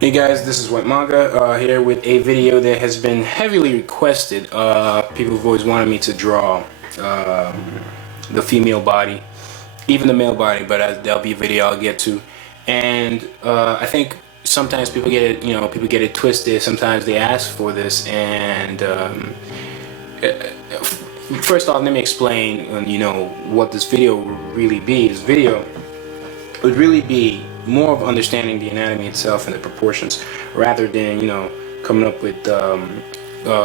Hey guys, this is WhytManga here with a video that has been heavily requested. People have always wanted me to draw the female body, even the male body, but that'll be a video I'll get to. And I think sometimes people get it, people get it twisted. Sometimes they ask for this, and first off, let me explain, what this video would really be. This video would really be more of understanding the anatomy itself and the proportions, rather than coming up with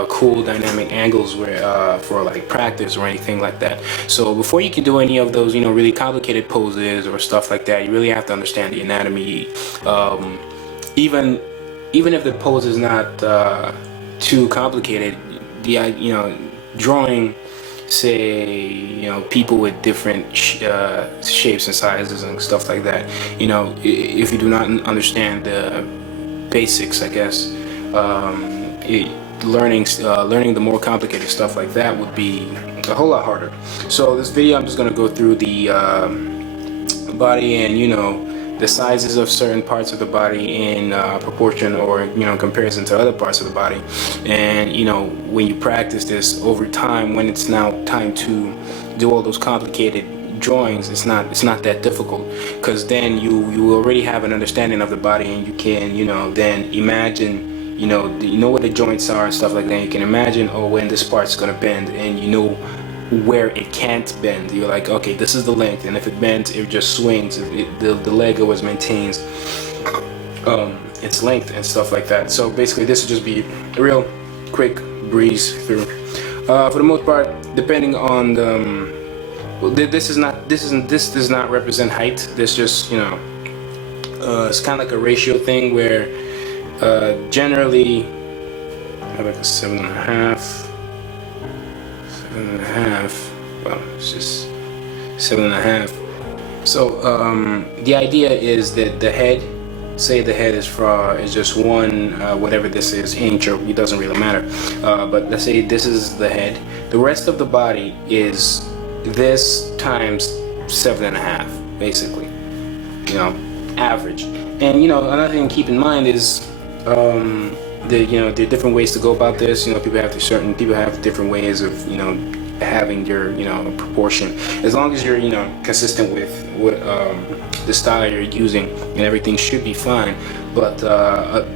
cool dynamic angles where for like practice or anything like that. So before you can do any of those really complicated poses or stuff like that, you really have to understand the anatomy. Even if the pose is not too complicated, drawing, say, people with different shapes and sizes and stuff like that, if you do not understand the basics, I guess, learning the more complicated stuff like that would be a whole lot harder. So this video, I'm just going to go through the body and the sizes of certain parts of the body in proportion or comparison to other parts of the body. And when you practice this over time, when it's now time to do all those complicated drawings, it's not that difficult, because then you already have an understanding of the body, and you can then imagine where the joints are and stuff like that. You can imagine, oh, when this part's gonna bend, and where it can't bend. You're like, okay, this is the length, and if it bends, it just swings. The leg always maintains its length and stuff like that. So basically, this will just be a real quick breeze through. For the most part, depending on the, this does not represent height. This just it's kind of like a ratio thing where generally I have like a 7.5. Well, it's just 7.5. So the idea is that the head, say the head is just one whatever this is, inch, or it doesn't really matter, but let's say this is the head. The rest of the body is this times 7.5, basically, average. And another thing to keep in mind is there are different ways to go about this. People have different ways of having your proportion. As long as you're consistent with what the style you're using, and everything should be fine. But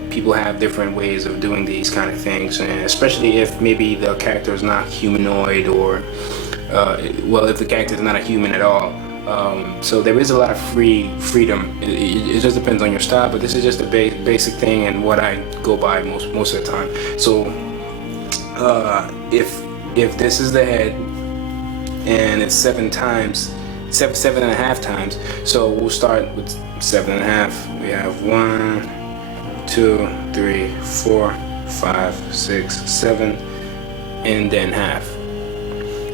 people have different ways of doing these kind of things, and especially if maybe the character is not humanoid, or if the character is not a human at all. So there is a lot of freedom. It just depends on your style, but this is just a basic thing and what I go by most of the time. So if this is the head and it's 7.5 times, so we'll start with 7.5. We have 1, 2, 3, 4, 5, 6, 7, and then half.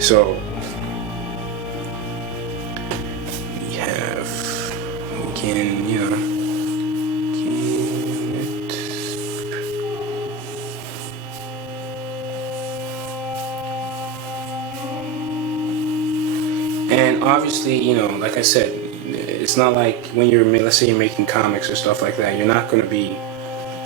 So we can and obviously, like I said, it's not like when let's say you're making comics or stuff like that, you're not going to be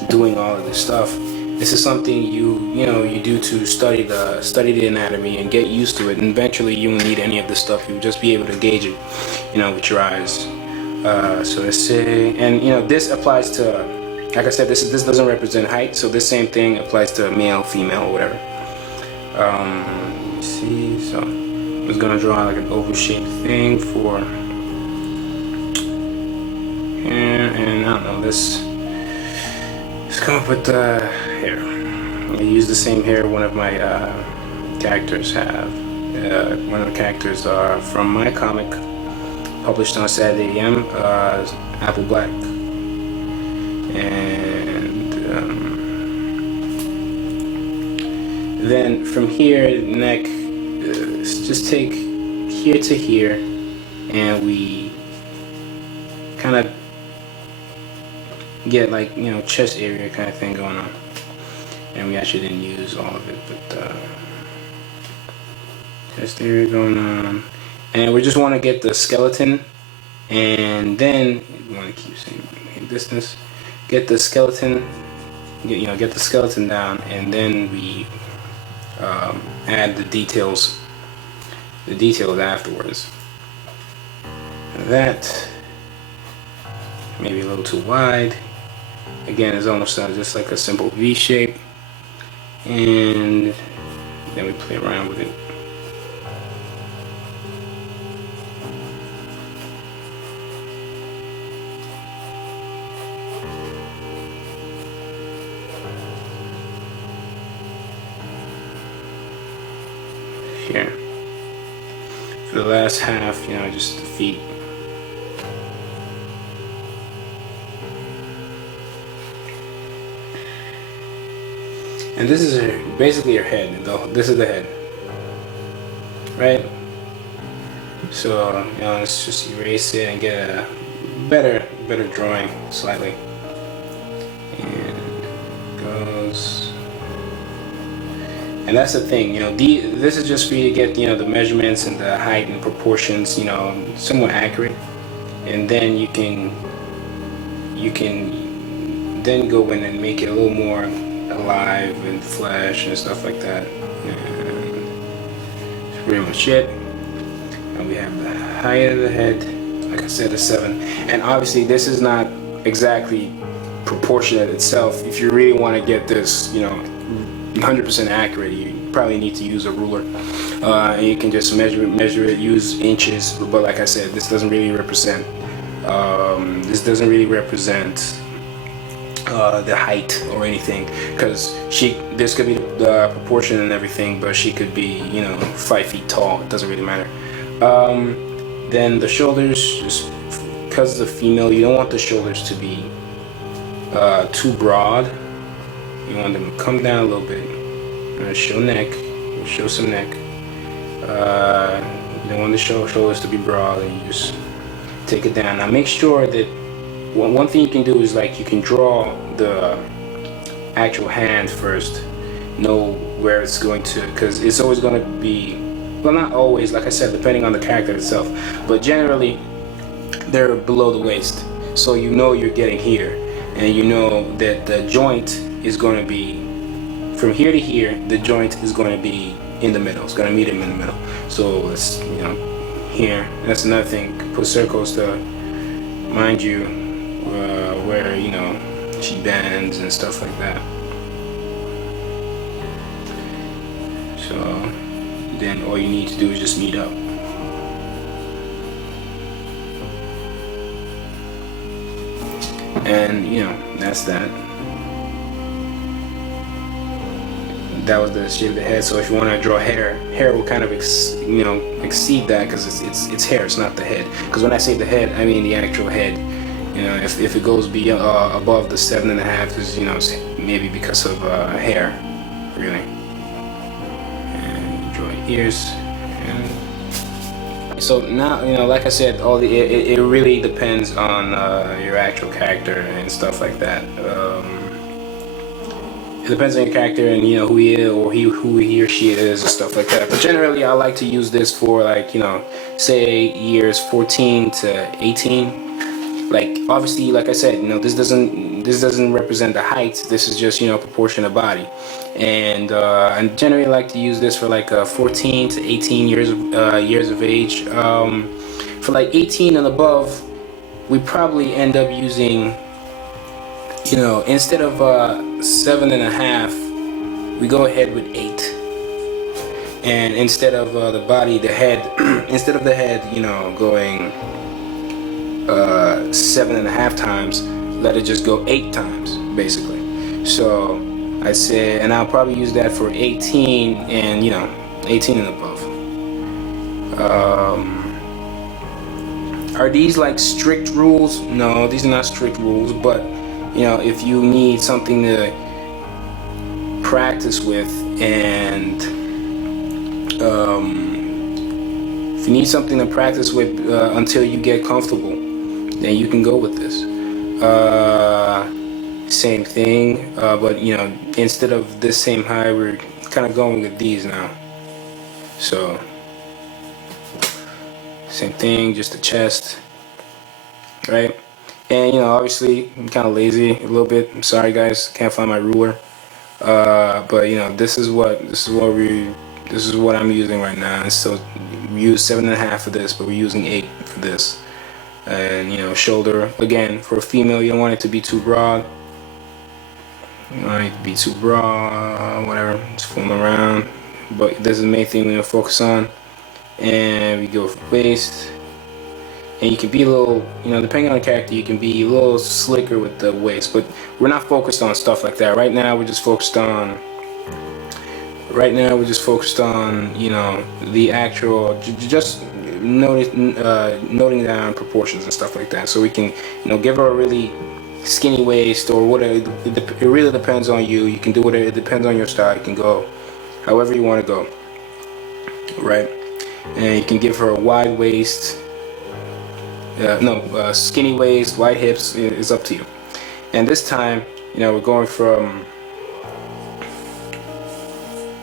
doing all of this stuff. This is something you do to study the anatomy and get used to it, and eventually you won't need any of this stuff. You'll just be able to gauge it with your eyes. So let's say, and this applies to, like I said, this doesn't represent height, so this same thing applies to male, female, or whatever. Let's see, so I'm just gonna draw like an oval shaped thing for hair, and I don't know, let's come up with hair. I use the same hair one of my characters have. One of the characters are from my comic, published on Saturday AM, Apple Black. And then from here, neck, just take here to here, and we kind of get like chest area kind of thing going on. And we actually didn't use all of it, but chest area going on. And we just want to get the skeleton, and then we want to keep same distance, get the skeleton, get the skeleton down, and then we add the details afterwards. That maybe a little too wide. Again, it's almost just like a simple V shape, and then we play around with it. Here. For the last half, just the feet. And this is basically your head, though. This is the head, right? So, let's just erase it and get a better drawing, slightly. And goes. And that's the thing, this is just for you to get, the measurements and the height and proportions, somewhat accurate. And then you can then go in and make it a little more alive and flesh and stuff like that. And that's pretty much it. And we have the height of the head, like I said, a 7. And obviously this is not exactly proportionate itself. If you really want to get this, 100% accurate, you probably need to use a ruler. And you can just measure it, use inches. But like I said, this doesn't really represent the height or anything, because this could be the proportion and everything, but she could be 5 feet tall. It doesn't really matter. Then the shoulders, just because of the female, you don't want the shoulders to be too broad. You want them to come down a little bit. Show neck, show some neck. You don't want the shoulders to be broad, and you just take it down. Now make sure that one thing you can do is, like, you can draw the actual hand first, know where it's going to, because it's always going to be, well, not always, like I said, depending on the character itself, but generally they're below the waist, so you're getting here, and you know that the joint is going to be from here to here. The joint is going to be in the middle. It's going to meet him in the middle. So let's, here. That's another thing. Put circles to mind you where she bends and stuff like that. So then all you need to do is just meet up. And that's that. That was the shape of the head. So if you want to draw hair will kind of exceed that, because it's hair, it's not the head. Because when I say the head, I mean the actual head. If it goes above the 7.5, is it's maybe because of hair, really. And draw ears. And so now, like I said, it really depends on your actual character and stuff like that. It depends on your character and who he is, or who he or she is, and stuff like that. But generally, I like to use this for, like, say years 14 to 18. Like, obviously, like I said, this doesn't represent the height. This is just proportion of body. And I generally like to use this for like 14 to 18 years of age. For like 18 and above, we probably end up using, instead of 7.5, we go ahead with 8. And instead of the body, the head, instead of the head, going 7.5 times, let it just go 8 times, basically. So I say, and I'll probably use that for 18 and 18 and above. Are these like strict rules? No, these are not strict rules, but if you need something to practice with, and if you need something to practice with until you get comfortable, then you can go with this. Same thing, but instead of this same height, we're kind of going with these now. So same thing, just the chest, right? And you know, obviously, I'm kind of lazy a little bit. I'm sorry, guys, can't find my ruler. But you know, this is what I'm using right now. And so we use 7.5 for this, but we're using 8 for this. And you know, shoulder again for a female, you don't want it to be too broad. You don't want it to be too broad, whatever. Just fooling around. But this is the main thing we're gonna focus on. And we go for waist. And you can be a little, you know, depending on the character, you can be a little slicker with the waist. But we're not focused on stuff like that. Right now, we're just focused on. You know, the actual, just noting down proportions and stuff like that. So we can, you know, give her a really skinny waist or whatever. It really depends on you. You can do whatever. It depends on your style. You can go however you want to go, right? And you can give her a wide waist. Skinny waist, wide hips is up to you. And this time, you know, we're going from,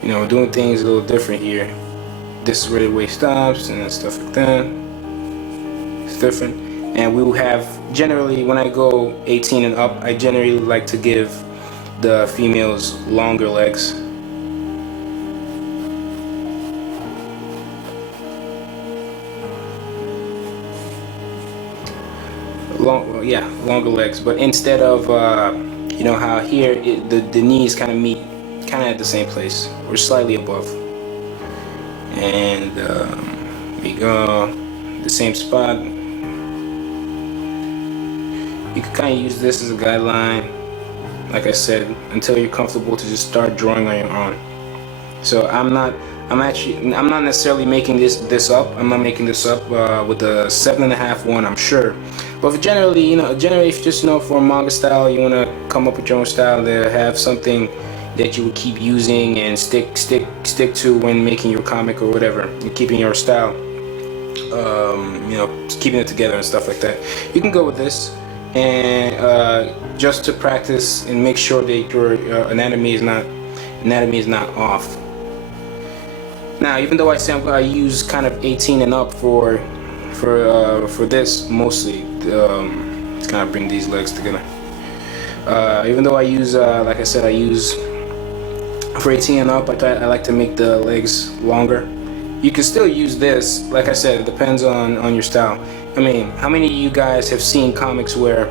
you know, we're doing things a little different here. This is where the waist stops and stuff like that. It's different. And we will have, generally, when I go 18 and up, I generally like to give the females longer legs. Longer legs. But instead of, you know how here the knees kind of meet, kind of at the same place or slightly above, and we go the same spot. You can kind of use this as a guideline, like I said, until you're comfortable to just start drawing on your own. So I'm not necessarily making this up. I'm not making this up with the 7.5 one, I'm sure. But generally, you know, if you just know for a manga style, you want to come up with your own style to have something that you would keep using and stick to when making your comic or whatever, and keeping your style, you know, keeping it together and stuff like that. You can go with this, and just to practice and make sure that your anatomy is not off. Now, even though I say I use kind of 18 and up for this mostly, let's kind of bring these legs together. Even though I use, like I said, I use for 18 and up, I like to make the legs longer. You can still use this, like I said, it depends on your style. I mean, how many of you guys have seen comics where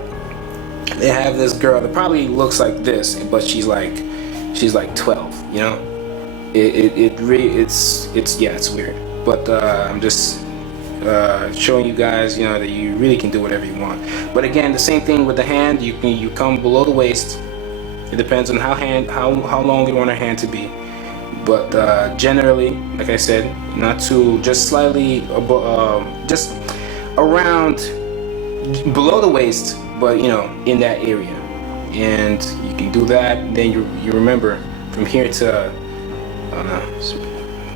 they have this girl that probably looks like this, but she's like 12, you know? It's weird. But I'm just showing you guys, you know, that you really can do whatever you want. But again, the same thing with the hand. You come below the waist. It depends on how long you want her hand to be. But generally, like I said, not too, just slightly above, just around below the waist, but you know, in that area. And you can do that. Then you remember from here to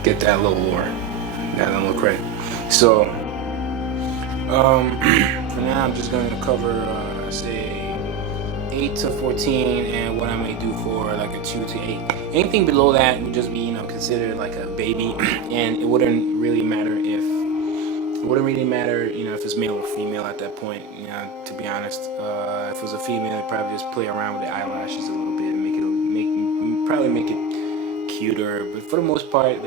get that little lore, that little credit. So for now, I'm just going to cover say 8 to 14, and what I may do for like a 2 to 8. Anything below that would just be, you know, considered like a baby, and it wouldn't really matter if you know, if it's male or female at that point. You know, to be honest, if it was a female, I'd probably just play around with the eyelashes a little bit and probably make it cuter. But for the most part,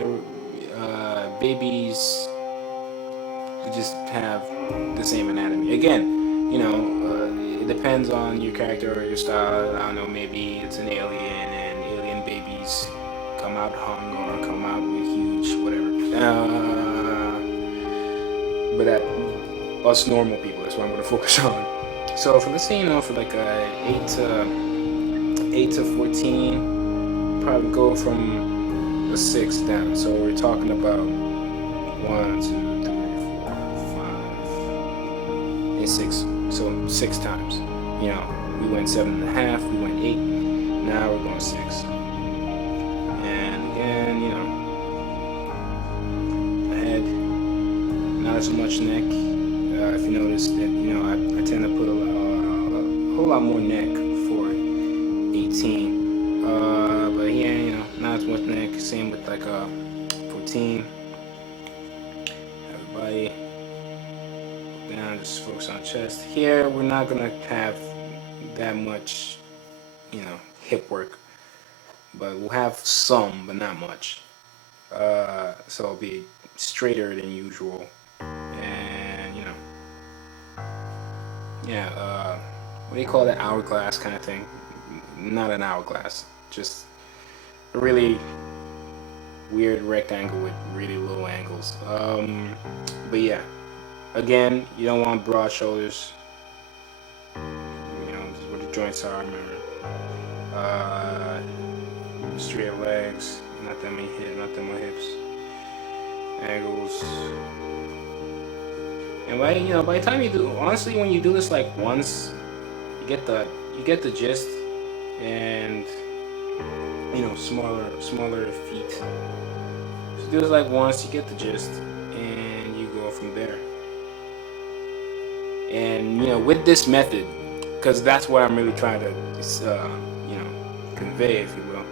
babies just have the same anatomy. Again, you know, it depends on your character or your style. I don't know, maybe it's an alien and alien babies come out hung or come out with huge whatever. But at us normal people, that's what I'm going to focus on. So for, let's say, you know, for like 8 to 14, probably go from a 6 down. So we're talking about 1, 2, 3, 4, 5, and 6. So 6 times. You know, we went 7.5, we went 8. Now we're going 6. And again, you know, head, not as much neck. If you notice that, you know, I tend to put a whole lot more neck for 18. But yeah, you know, not as much neck. Same with like 14. Everybody, down, just focus on chest. Here, we're not gonna have that much, you know, hip work, but we'll have some, but not much. So it'll be straighter than usual, and you know, yeah. What do you call that? Hourglass kind of thing? Not an hourglass, just a really weird rectangle with really low angles. But yeah, again, you don't want broad shoulders. You know, this is where the joints are. Remember, straight legs, not that many hips, angles. And by the time you do, honestly, when you do this like once, you get the gist, and you know, smaller feet. So do this like once, you get the gist, and you go from there. And you know, with this method, because that's what I'm really trying to, you know, convey, if you will.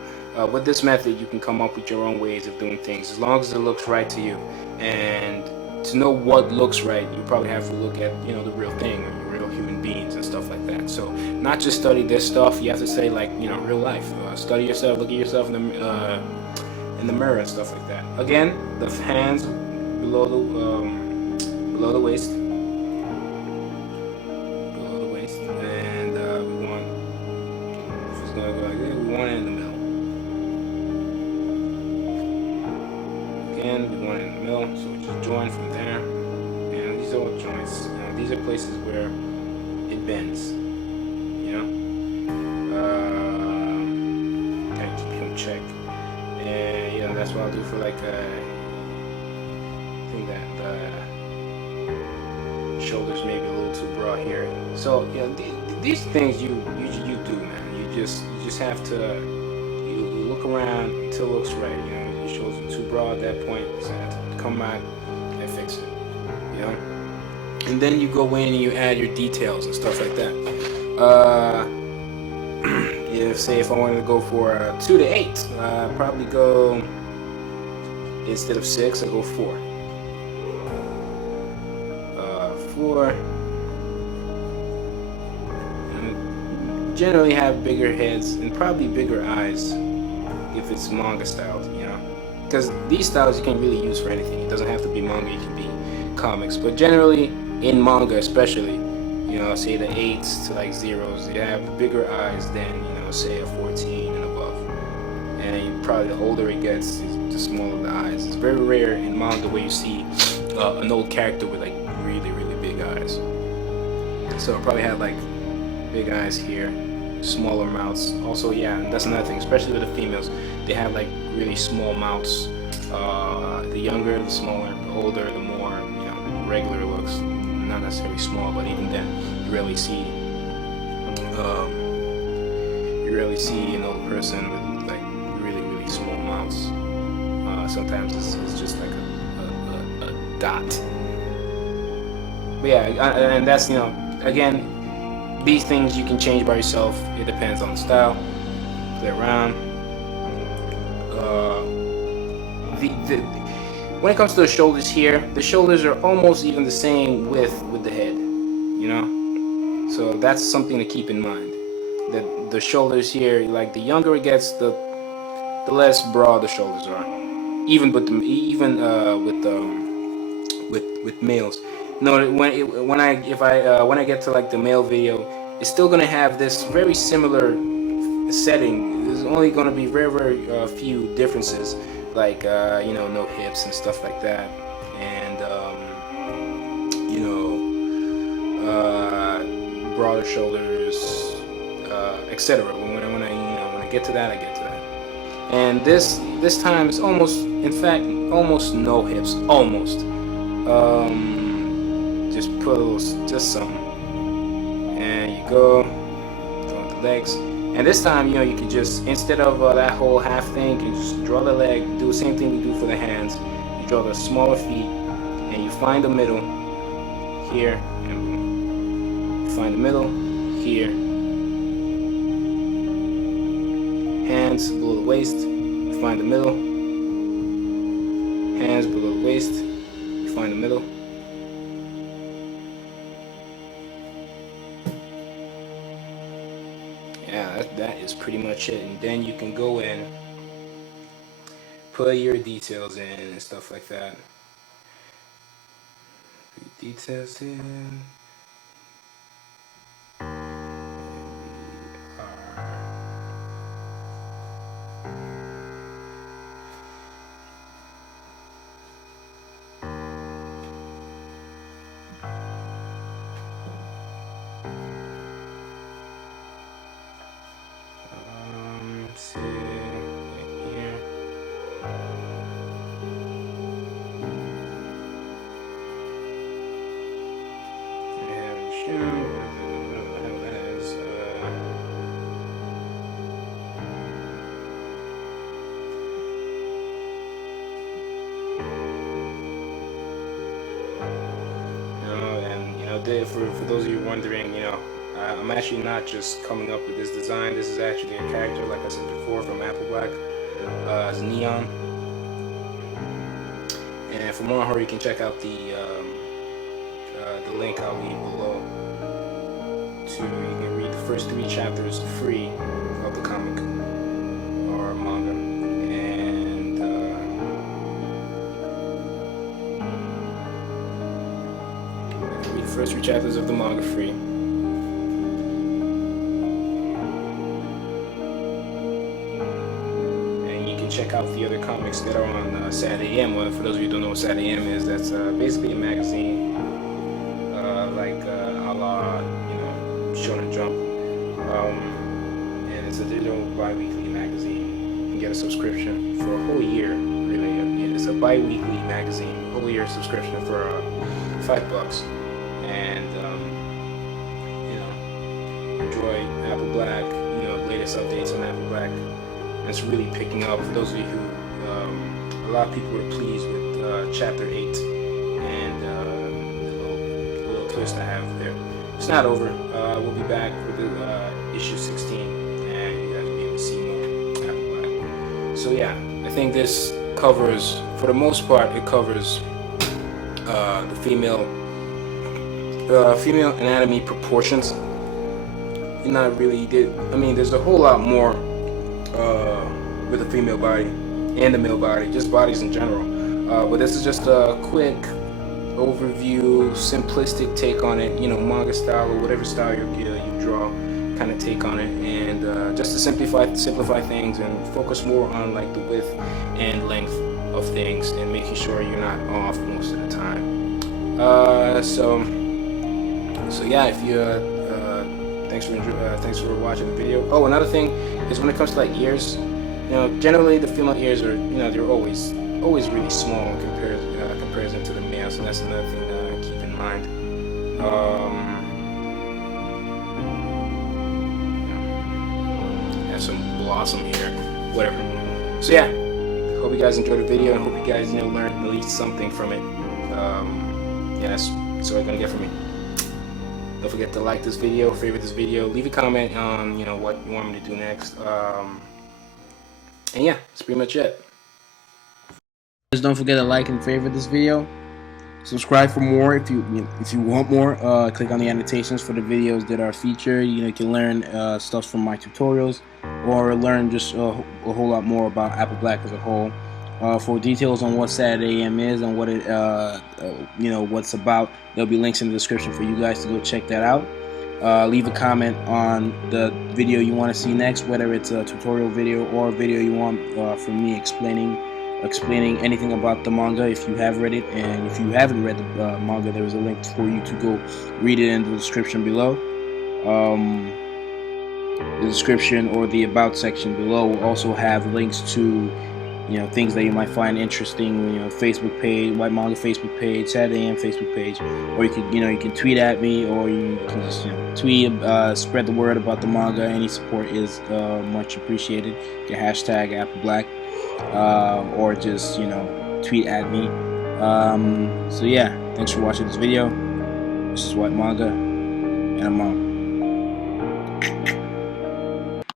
With this method, you can come up with your own ways of doing things, as long as it looks right to you. And to know what looks right, you probably have to look at, you know, the real thing, or real human beings and stuff like that. So not just study this stuff, you have to say, like, you know, real life. Study yourself, look at yourself in the mirror and stuff like that. Again, the hands below the waist, and we want, if it's gonna go like this, we want it in the middle. Again, we want it in the middle, so we just join from there. And these are all joints. You know, these are places where it bends. You know, kind of keep you in check. And you know, that's what I'll do for like I think that shoulders maybe a little too broad here. So you know, these things you do, man. You just have to you look around until it looks right. You know, your shoulders are too broad at that point, so you have to come back and fix it. You know, and then you go in and you add your details and stuff like that. If I wanted to go for 2 to 8, probably go, instead of 6, I go 4. 4. And generally have bigger heads and probably bigger eyes if it's manga styled, you know, because these styles you can really use for anything. It doesn't have to be manga, it can be comics, but generally in manga especially, you know, say the 8s to like 0s, they have bigger eyes than, you know, say a 14 and above. And probably the older it gets, the smaller the eyes. It's very rare in manga where you see an old character with like really big eyes. So I probably had like big eyes here, smaller mouths. Also, yeah, that's another thing, especially with the females, they have like really small mouths. The younger, the smaller; the older, the more, you know, regular looks. Not necessarily small, but even then, you rarely see an old person with like really small mouths. Sometimes it's just like a dot. But yeah, and that's, you know, again, these things you can change by yourself. It depends on the style. Play around. When it comes to the shoulders here, the shoulders are almost even the same width with the head, you know? So that's something to keep in mind. That the shoulders here, like the younger it gets, the less broad the shoulders are. Even with males. No, when I get to like the male video, it's still gonna have this very similar setting. There's only gonna be very few differences, like you know, no hips and stuff like that, and you know, broader shoulders, etc. When I get to that, I get to that. And this time it's almost, in fact, almost no hips, almost. Just put a little, just some, and you go with the legs. And this time, you know, you can just, instead of that whole half thing, you just draw the leg, do the same thing we do for the hands. You draw the smaller feet, and you find the middle here, and you find the middle here. Hands below the waist, you find the middle. Hands below the waist, you find the middle. yeah, that is pretty much it. And then you can go in, put your details in and stuff like that. Put your details in. Let's see here. I haven't shown what the hell that is. For those of you wondering, I'm actually not just coming up with this design. This is actually a character, like I said before, from Apple Black. It's Neon. And for more on her, you can check out the link I'll leave below. You can read the first 3 chapters free of the comic or manga. And you can read the first 3 chapters of the manga free. Check out the other comics that are on Saturday AM. Well, for those of you who don't know what Saturday AM is, that's basically a magazine like a la, Shonen Jump, and it's a digital bi-weekly magazine. You can get a subscription for a whole year. Really, it's a bi-weekly magazine, whole year subscription for $5, and enjoy Apple Black. Latest updates on Apple Black. It's really picking up. For those of you who, a lot of people were pleased with chapter 8 and the little twist I have there. It's not over. We'll be back with issue 16, and you guys will be able to see more Apple Black. So yeah, I think this covers, for the most part, it covers the female anatomy proportions. Not really. There's a whole lot more with the female body and the male body, just bodies in general. But this is just a quick overview, simplistic take on it, manga style or whatever style you draw, kind of take on it, and just to simplify things and focus more on like the width and length of things and making sure you're not off most of the time. So yeah, if you thanks for watching the video. Oh, another thing is when it comes to like ears, generally the female ears are, they're always really small in comparison to the male. So that's another thing to keep in mind. Have some blossom here, whatever. So yeah, hope you guys enjoyed the video and hope you guys learned at least something from it. Yeah, that's all you're gonna get from me. Don't forget to like this video, favorite this video, leave a comment on what you want me to do next. And yeah, that's pretty much it. Just don't forget to like and favorite this video. Subscribe for more if you want more. Click on the annotations for the videos that are featured. You can learn stuff from my tutorials or learn just a whole lot more about Apple Black as a whole. For details on what Saturday AM is and what it what's about, there'll be links in the description for you guys to go check that out. Leave a comment on the video you want to see next, whether it's a tutorial video or a video you want from me explaining anything about the manga if you have read it, and if you haven't read the manga, there is a link for you to go read it in the description below. The description or the about section below will also have links to things that you might find interesting, Facebook page, WhytManga Facebook page, Saturday AM Facebook page, or you can tweet at me, or you can just tweet, spread the word about the manga. Any support is much appreciated. You can hashtag Apple Black, or just tweet at me. So yeah, thanks for watching this video. This is WhytManga, and I'm out.